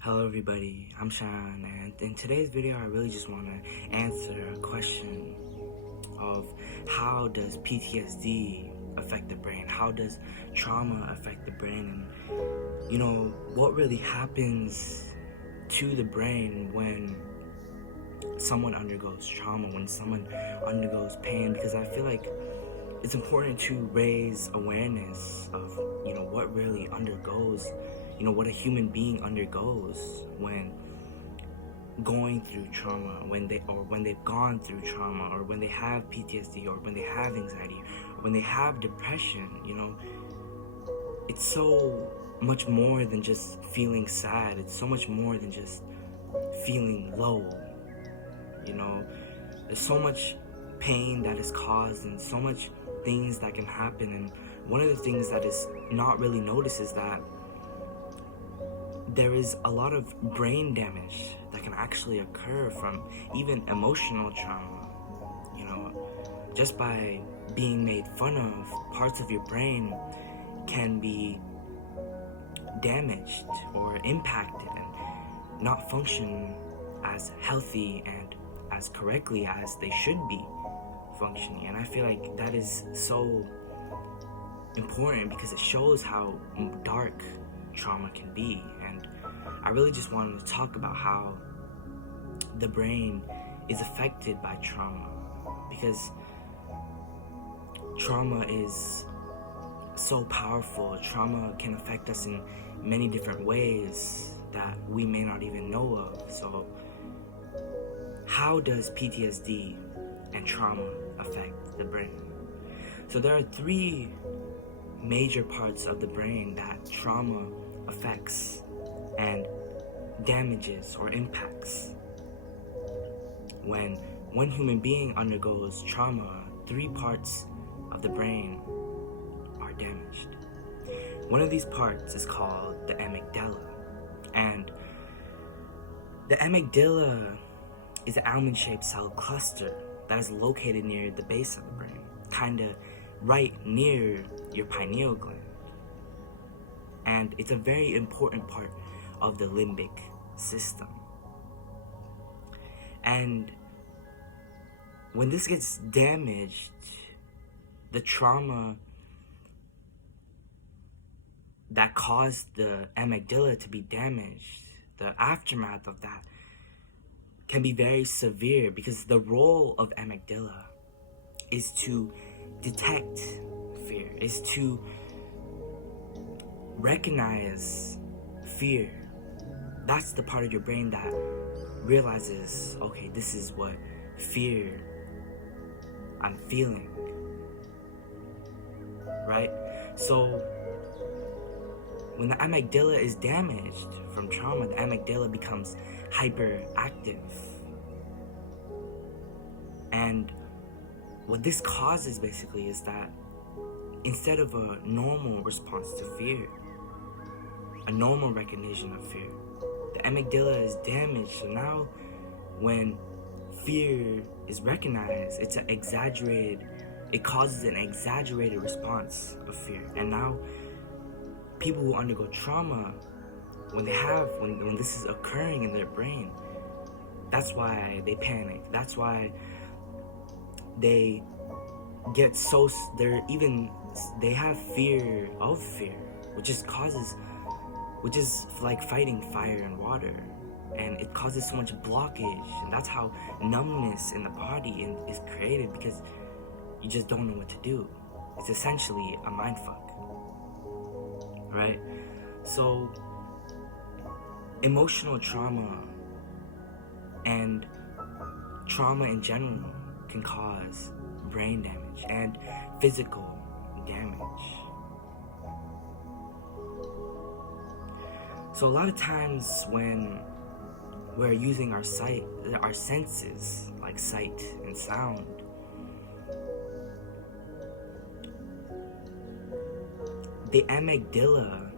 Hello everybody, I'm Sean, and in today's video I really just want to answer a question of how does PTSD affect the brain? How does trauma affect the brain? And what really happens to the brain when someone undergoes trauma, when someone undergoes pain? Because I feel like it's important to raise awareness of what really undergoes, what a human being undergoes when going through trauma, when they've gone through trauma, or when they have PTSD, or when they have anxiety, or when they have depression. It's so much more than just feeling sad. It's so much more than just feeling low. There's so much pain that is caused and so much things that can happen, and one of the things that is not really noticed is that there is a lot of brain damage that can actually occur from even emotional trauma. Just by being made fun of, parts of your brain can be damaged or impacted and not function as healthy and as correctly as they should be functioning. And I feel like that is so important because it shows how dark trauma can be. And I really just wanted to talk about how the brain is affected by trauma, because trauma is so powerful. Trauma can affect us in many different ways that we may not even know of. So how does PTSD and trauma affect the brain? So there are three major parts of the brain that trauma affects and damages or impacts. When one human being undergoes trauma, three parts of the brain are damaged. One of these parts is called the amygdala, and the amygdala is an almond-shaped cell cluster that is located near the base of the brain, kind of right near your pineal gland. And it's a very important part of the limbic system. And when this gets damaged, the trauma that caused the amygdala to be damaged, the aftermath of that can be very severe, because the role of amygdala is to detect fear, is to recognize fear. That's the part of your brain that realizes, okay, this is what fear I'm feeling, right? So when the amygdala is damaged from trauma, the amygdala becomes hyperactive. And what this causes basically is that instead of a normal response to fear, a normal recognition of fear, the amygdala is damaged. So now when fear is recognized, it causes an exaggerated response of fear. And now people who undergo trauma, when this is occurring in their brain, that's why they panic. That's why they get they have fear of fear, which is like fighting fire and water, and it causes so much blockage. And that's how numbness in the body is created, because you just don't know what to do. It's essentially a mindfuck, right? So emotional trauma and trauma in general can cause brain damage and physical damage. So a lot of times when we're using our senses, like sight and sound, the amygdala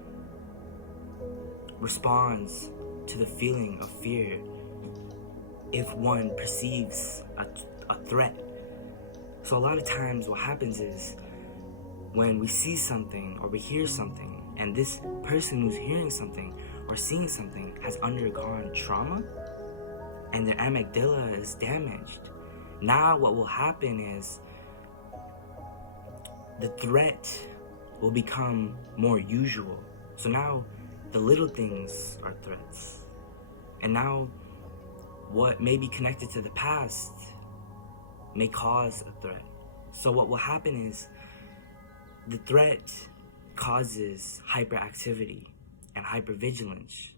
responds to the feeling of fear if one perceives a threat. So a lot of times what happens is when we see something or we hear something, and this person who's hearing something or seeing something has undergone trauma and their amygdala is damaged, now what will happen is the threat will become more usual. So now the little things are threats. And now what may be connected to the past may cause a threat. So what will happen is the threat causes hyperactivity and hypervigilance,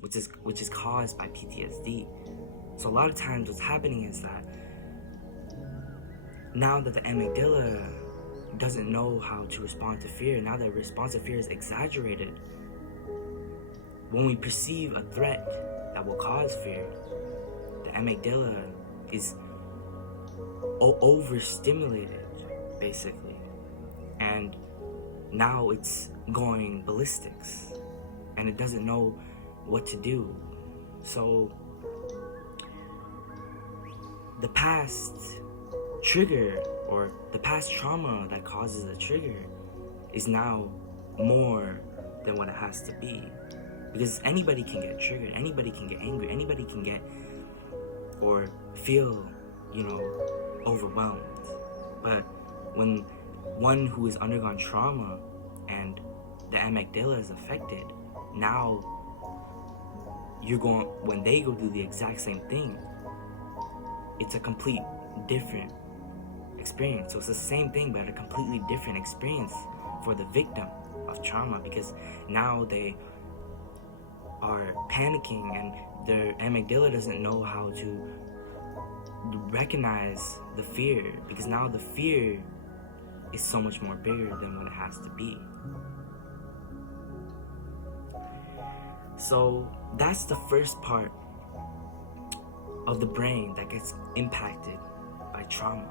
which is caused by PTSD. So a lot of times what's happening is that now that the amygdala doesn't know how to respond to fear, now the response to fear is exaggerated. When we perceive a threat that will cause fear, the amygdala is overstimulated, basically. And now it's going ballistics and it doesn't know what to do. So the past trigger or the past trauma that causes a trigger is now more than what it has to be. Because anybody can get triggered, anybody can get angry, anybody can get or feel, overwhelmed. But when one who has undergone trauma and the amygdala is affected, now when they go do the exact same thing, it's a complete different experience. So it's the same thing, but a completely different experience for the victim of trauma, because now they are panicking and their amygdala doesn't know how to recognize the fear, because now the fear is so much more bigger than what it has to be. So that's the first part of the brain that gets impacted by trauma.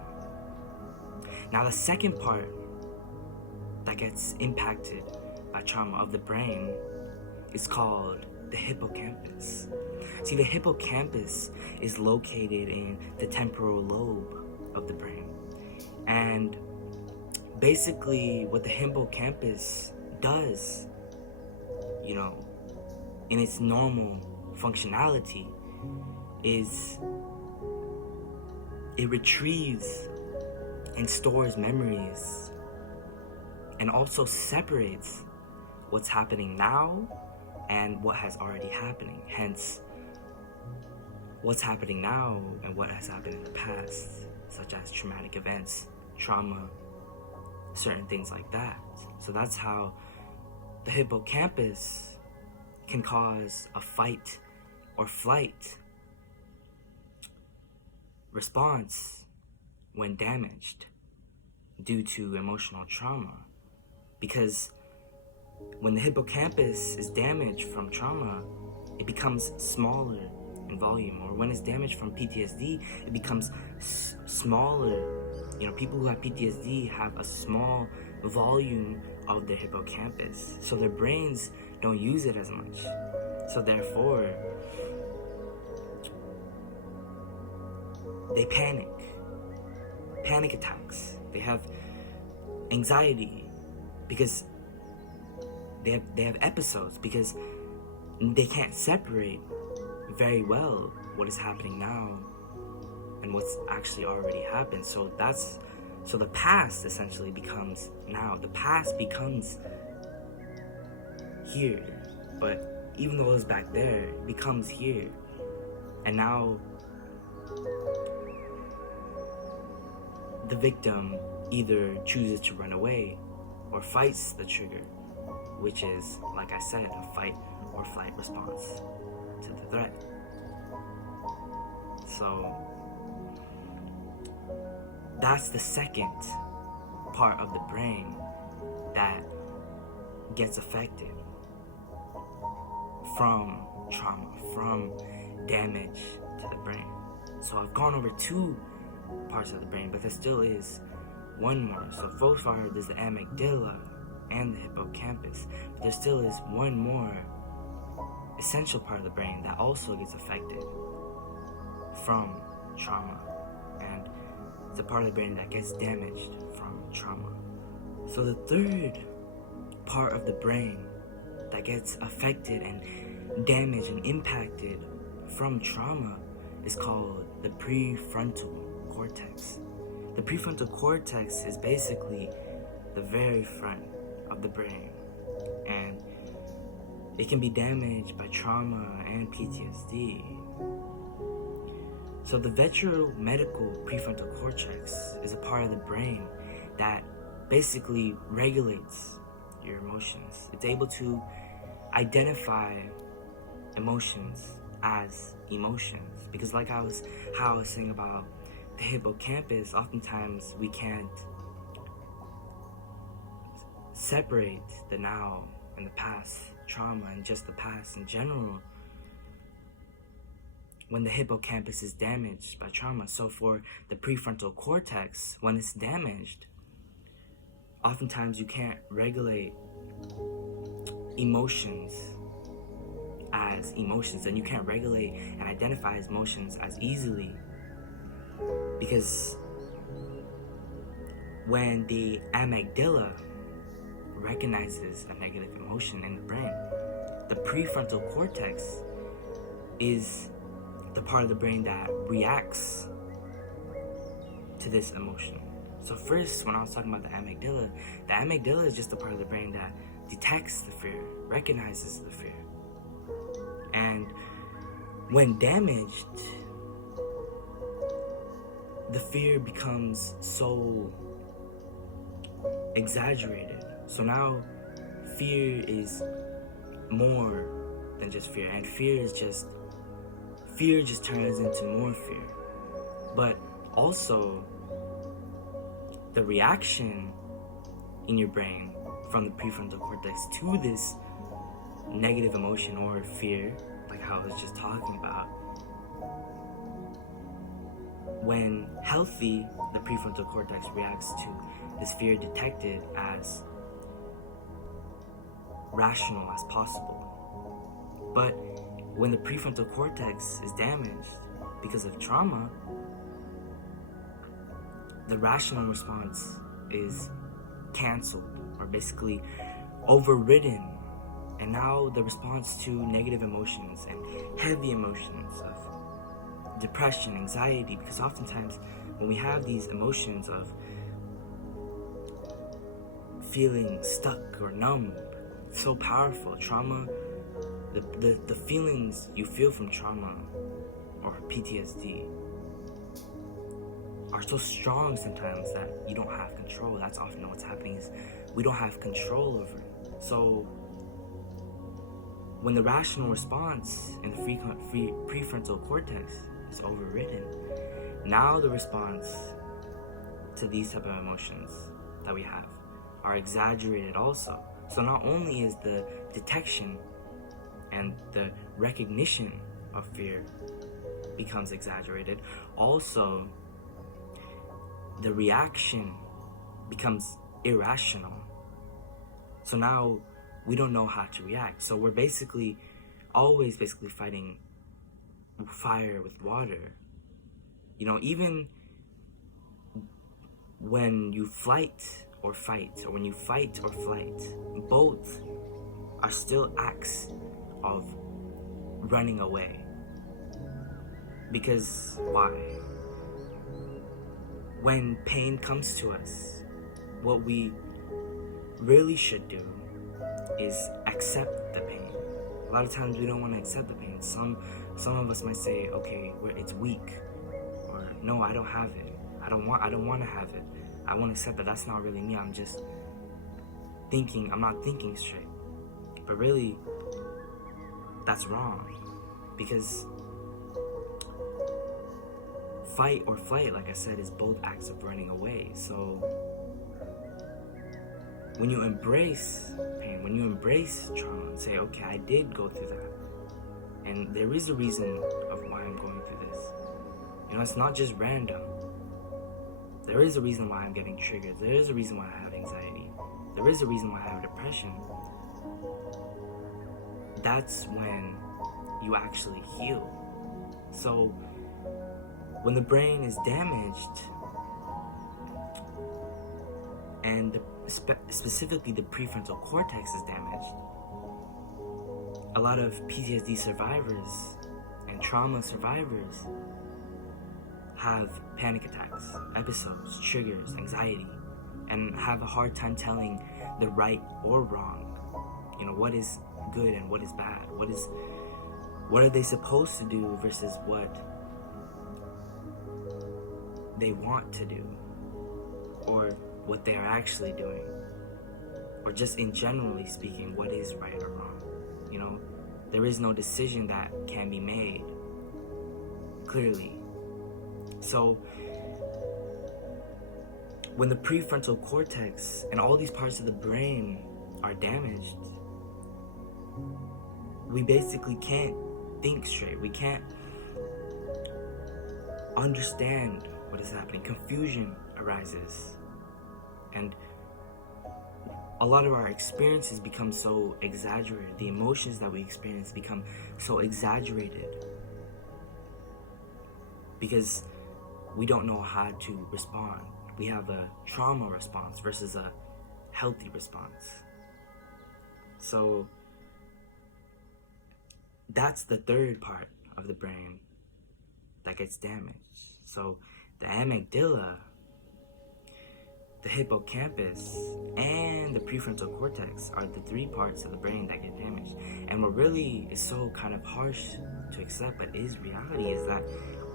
Now the second part that gets impacted by trauma of the brain is called the hippocampus. See, the hippocampus is located in the temporal lobe of the brain. And basically what the hippocampus does, in its normal functionality, is it retrieves and stores memories and also separates what's happening now and what has already happening. Hence, what's happening now and what has happened in the past, such as traumatic events, trauma, certain things like that. So that's how the hippocampus can cause a fight or flight response when damaged due to emotional trauma. Because when the hippocampus is damaged from trauma, it becomes smaller in volume. Or when it's damaged from PTSD, it becomes smaller. People who have PTSD have a small volume of the hippocampus, so their brains don't use it as much. So therefore, they panic attacks. They have anxiety because they have episodes, because they can't separate very well what is happening now and what's actually already happened. So the past essentially becomes now. The past becomes here, but even though it was back there, it becomes here. And now the victim either chooses to run away or fights the trigger, which is, like I said, a fight or flight response to the threat. So that's the second part of the brain that gets affected from trauma, from damage to the brain. So I've gone over two parts of the brain, but there still is one more. So so far there's the amygdala and the hippocampus, but there still is one more essential part of the brain that also gets affected from trauma, and it's a part of the brain that gets damaged from trauma. So the third part of the brain gets affected and damaged and impacted from trauma is called the prefrontal cortex. The prefrontal cortex is basically the very front of the brain, and it can be damaged by trauma and PTSD. So the veteromedical prefrontal cortex is a part of the brain that basically regulates your emotions. It's able to identify emotions as emotions, because like how I was saying about the hippocampus, oftentimes we can't separate the now and the past trauma and just the past in general when the hippocampus is damaged by trauma. So for the prefrontal cortex, when it's damaged, oftentimes you can't regulate emotions as emotions, and you can't regulate and identify emotions as easily, because when the amygdala recognizes a negative emotion in the brain, the prefrontal cortex is the part of the brain that reacts to this emotion. So first, when I was talking about the amygdala is just the part of the brain that detects the fear, recognizes the fear. And when damaged, the fear becomes so exaggerated. So now fear is more than just fear, and fear just turns into more fear. But also, the reaction in your brain from the prefrontal cortex to this negative emotion or fear, like how I was just talking about, when healthy, the prefrontal cortex reacts to this fear detected as rational as possible. But when the prefrontal cortex is damaged because of trauma, the rational response is canceled, or basically overridden. And now the response to negative emotions and heavy emotions of depression, anxiety, because oftentimes when we have these emotions of feeling stuck or numb, it's so powerful. Trauma, the feelings you feel from trauma or PTSD are so strong sometimes that you don't have control. That's often what's happening, is we don't have control over it. So when the rational response in the prefrontal cortex is overridden, now the response to these type of emotions that we have are exaggerated also. So not only is the detection and the recognition of fear becomes exaggerated, also the reaction becomes irrational. So now we don't know how to react. So we're always fighting fire with water. Even when you flight or fight, or when you fight or flight, both are still acts of running away. Because why? When pain comes to us, what we really should do is accept the pain. A lot of times we don't want to accept the pain. Some of us might say, okay, it's weak, or no, I don't have it. I don't want to have it. I want to accept that that's not really me. I'm just thinking. I'm not thinking straight. But really, that's wrong, because fight or flight, like I said, is both acts of running away. So when you embrace pain, when you embrace trauma and say, okay, I did go through that, and there is a reason of why I'm going through this. It's not just random. There is a reason why I'm getting triggered. There is a reason why I have anxiety. There is a reason why I have depression. That's when you actually heal. So when the brain is damaged, and specifically the prefrontal cortex is damaged, a lot of PTSD survivors and trauma survivors have panic attacks, episodes, triggers, anxiety, and have a hard time telling the right or wrong. What is good and what is bad? What are they supposed to do versus what they want to do, or what they are actually doing, or just in generally speaking, what is right or wrong. There is no decision that can be made clearly. So when the prefrontal cortex and all these parts of the brain are damaged, we basically can't think straight. We can't understand what is happening. Confusion arises. And a lot of our experiences become so exaggerated. The emotions that we experience become so exaggerated because we don't know how to respond. We have a trauma response versus a healthy response. So that's the third part of the brain that gets damaged. So the amygdala, the hippocampus, and the prefrontal cortex are the three parts of the brain that get damaged. And what really is so kind of harsh to accept, but is reality, is that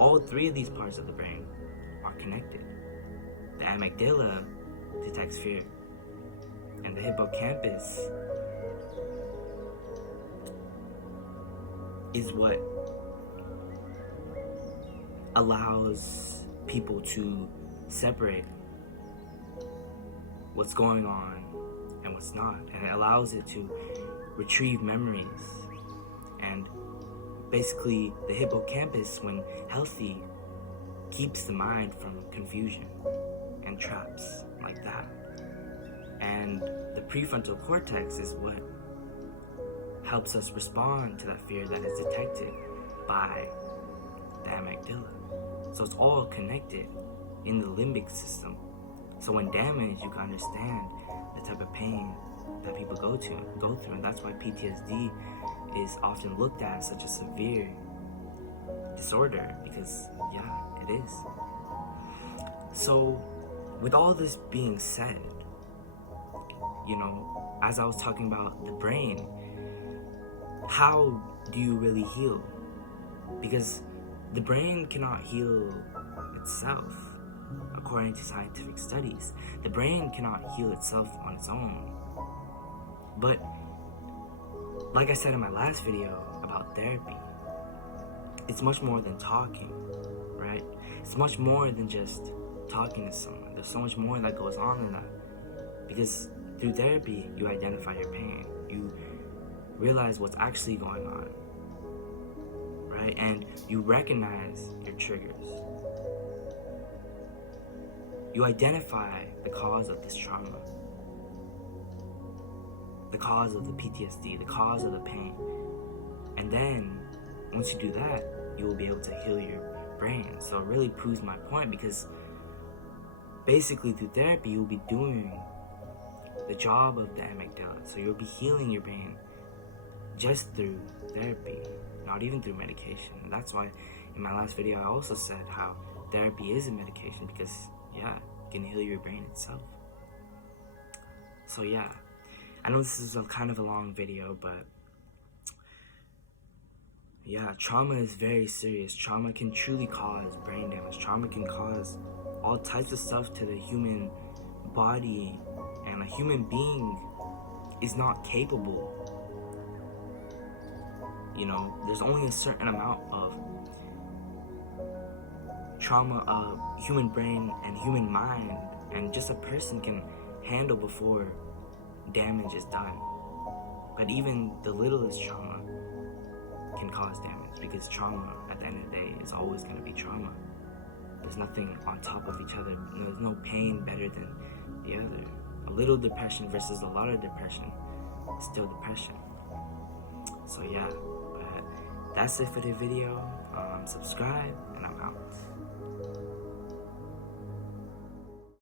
all three of these parts of the brain are connected. The amygdala detects fear, and the hippocampus is what allows people to separate what's going on and what's not, and it allows it to retrieve memories. And basically the hippocampus, when healthy, keeps the mind from confusion and traps like that. And the prefrontal cortex is what helps us respond to that fear that is detected by the amygdala. So it's all connected in the limbic system. So when damaged, you can understand the type of pain that people go through, and that's why PTSD is often looked at as such a severe disorder, because yeah, it is. So with all this being said, as I was talking about the brain, how do you really heal? Because the brain cannot heal itself. According to scientific studies, the brain cannot heal itself on its own. But like I said in my last video about therapy, it's much more than talking, right? It's much more than just talking to someone. There's so much more that goes on in that. Because through therapy, you identify your pain. You realize what's actually going on, right? And you recognize your triggers. You identify the cause of this trauma, the cause of the PTSD, the cause of the pain. And then, once you do that, you will be able to heal your brain. So it really proves my point, because basically through therapy, you'll be doing the job of the amygdala. So you'll be healing your brain just through therapy, not even through medication. And that's why in my last video, I also said how therapy is a medication, because yeah, it can heal your brain itself. So yeah, I know this is kind of a long video, but yeah, trauma is very serious. Trauma can truly cause brain damage. Trauma can cause all types of stuff to the human body, and a human being is not capable. There's only a certain amount of trauma a human brain and human mind and just a person can handle before damage is done. But even the littlest trauma can cause damage, because trauma at the end of the day is always going to be trauma. There's nothing on top of each other. There's no pain better than the other. A little depression versus a lot of depression is still depression. So yeah, but that's it for the video. Subscribe, and I'm out.